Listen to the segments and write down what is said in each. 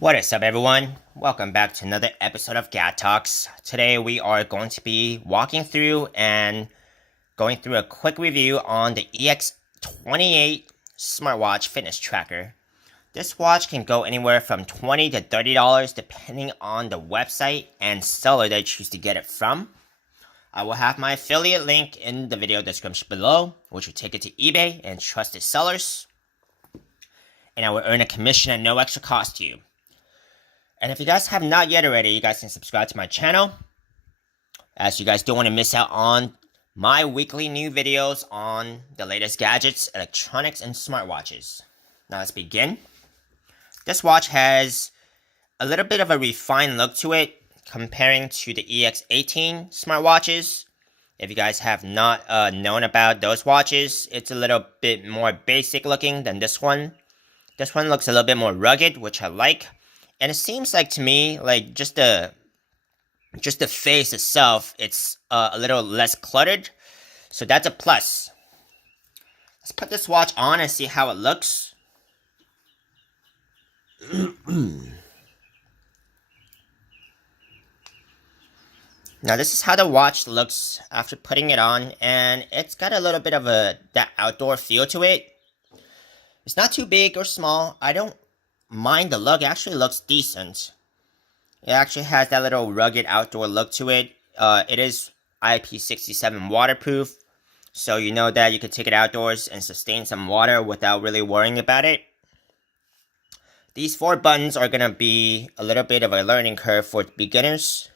What is up, everyone? Welcome back to another episode of Gat Talks. Today we are going to be walking through and going through a quick review on the EX28 Smartwatch fitness tracker. This watch can go anywhere from $20 to $30 depending on the website and seller they choose to get it from. I will have my affiliate link in the video description below, which will take it to eBay and trusted sellers. And I will earn a commission at no extra cost to you. And if you guys have not yet already, you guys can subscribe to my channel, as you guys don't want to miss out on my weekly new videos on the latest gadgets, electronics, and smartwatches. Now let's begin. This watch has a little bit of a refined look to it comparing to the EX18 smartwatches. If you guys have not known about those watches, it's a little bit more basic looking than this one. This one looks a little bit more rugged, which I like. And it seems like to me, like just the face itself, it's a little less cluttered. So that's a plus. Let's put this watch on and see how it looks. Now this is how the watch looks after putting it on, and it's got a little bit of that outdoor feel to it. It's not too big or small. I don't mind the look. It actually looks decent. It actually has that little rugged outdoor look to it. It is IP67 waterproof, so you know that you could take it outdoors and sustain some water without really worrying about it. These 4 buttons are going to be a little bit of a learning curve for beginners,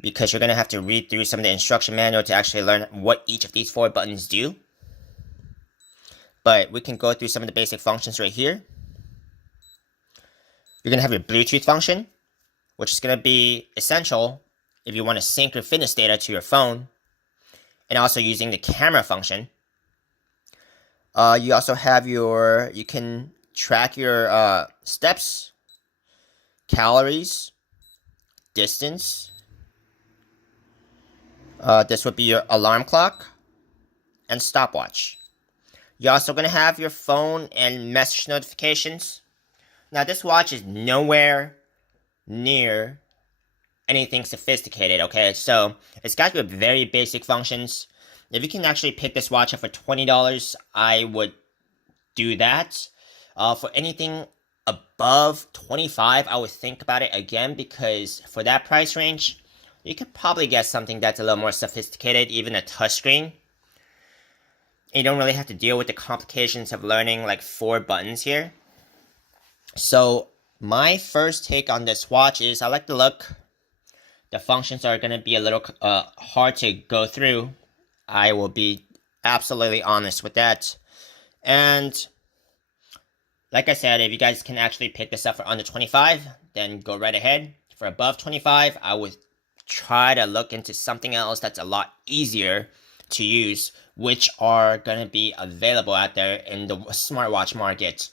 because you're going to have to read through some of the instruction manual to actually learn what each of these 4 buttons do. But we can go through some of the basic functions right here. You're going to have your Bluetooth function, which is going to be essential if you want to sync your fitness data to your phone, and also using the camera function. You also have you can track your steps, calories, distance. This would be your alarm clock and stopwatch. You're also going to have your phone and message notifications. Now, this watch is nowhere near anything sophisticated, okay? So, it's got your very basic functions. If you can actually pick this watch up for $20, I would do that. For anything above $25, I would think about it again, because for that price range, you could probably get something that's a little more sophisticated, even a touchscreen. You don't really have to deal with the complications of learning like 4 buttons here. So my first take on this watch is I like the look. The functions are going to be a little hard to go through. I will be absolutely honest with that. And like I said, if you guys can actually pick this up for under 25, then go right ahead. For above 25, I would try to look into something else that's a lot easier to use, which are going to be available out there in the smartwatch market.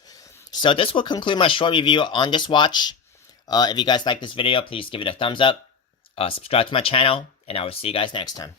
So this will conclude my short review on this watch. If you guys like this video, please give it a thumbs up, subscribe to my channel, and I will see you guys next time.